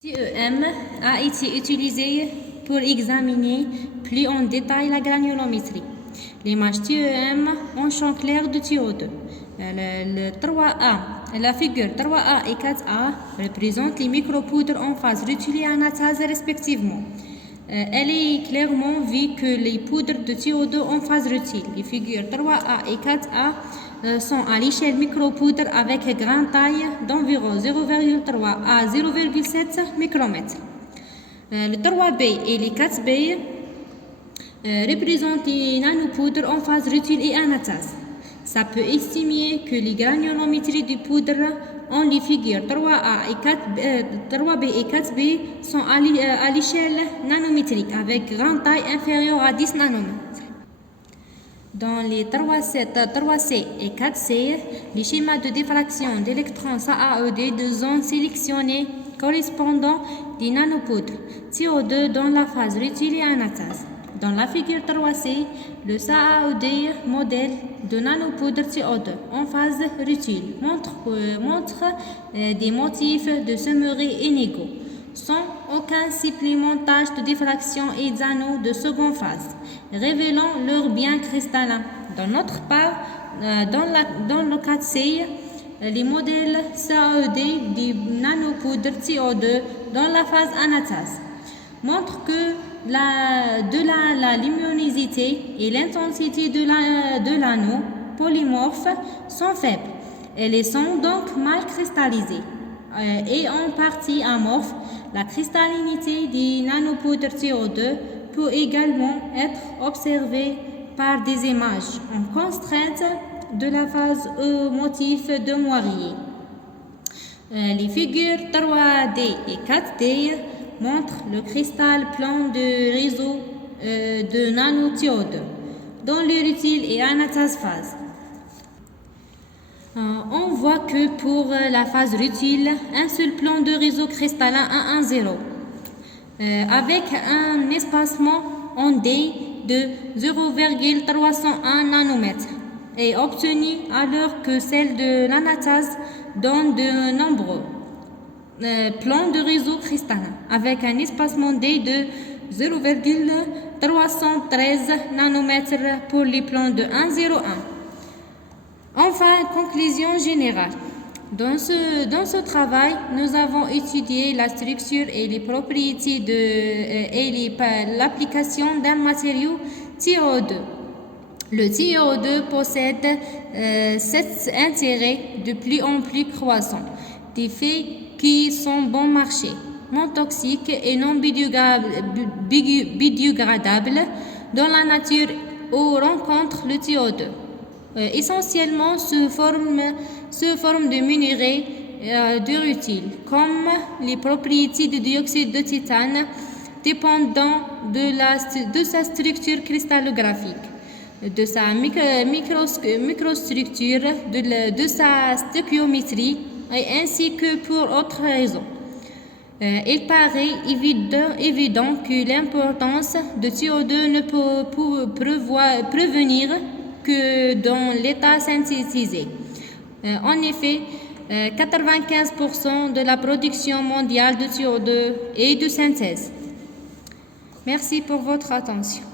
TEM a été utilisé pour examiner plus en détail la granulométrie. L'image TEM en champ clair de TiO2. Le 3A, la figure 3A et 4A représentent les micropoudres en phase rutile et anatase respectivement. Elle est clairement vue que les poudres de TiO2 en phase rutile, les figures 3A et 4A, sont à l'échelle micropoudre avec grain taille d'environ 0,3 à 0,7 micromètres. Le 3B et les 4B représentent les nanopoudres en phase rutile et anatase. Ça peut estimer que les granulométries des poudres en les figures 3B et 4B sont à l'échelle nanométrique avec grande taille inférieure à 10 nanomètres. Dans les 3C et 4C, les schémas de diffraction d'électrons SAAED de zones sélectionnées correspondant des nanopoudres TiO2 dans la phase rutile et anatase. Dans la figure 3C, le SAAED modèle de nanopoudre TiO2 en phase rutile montre des motifs de semerie inégaux, sans aucun supplémentage de diffraction et d'anneaux de seconde phase, révélant leur bien cristallin. D'autre part, dans le 4C, les modèles SAED des nanopoudres TiO2 dans la phase anatase montrent que la luminosité et l'intensité de l'anneau polymorphe sont faibles. Elles sont donc mal cristallisées et en partie amorphes. La cristallinité des nanopoudres TiO2 peut également être observée par des images en contrainte de la phase au motif de moirier. Les figures 3D et 4D montrent le cristal plan de réseau de nano-TiO2 dans le rutile et anatase phase. On voit que pour la phase rutile, un seul plan de réseau cristallin 1,1,0 avec un espacement en D de 0,301 nanomètres est obtenu alors que celle de l'anatase donne de nombreux plans de réseau cristallin avec un espacement D de 0,313 nanomètres pour les plans de 1,01. Enfin, conclusion générale. Dans ce travail, nous avons étudié la structure et les propriétés et l'application d'un matériau TiO2. Le TiO2 possède 7 intérêts de plus en plus croissants, des faits qui sont bon marché, non toxiques et non biodégradables dans la nature où rencontre le TiO2. Essentiellement sous forme de minerais de rutile, comme les propriétés du dioxyde de titane dépendant de sa structure cristallographique, de sa microstructure, de sa stéchiométrie, et ainsi que pour autres raisons. Il paraît évident que l'importance de TiO2 ne peut prévenir que dans l'état synthétisé. En effet, 95% de la production mondiale de TiO2 est de synthèse. Merci pour votre attention.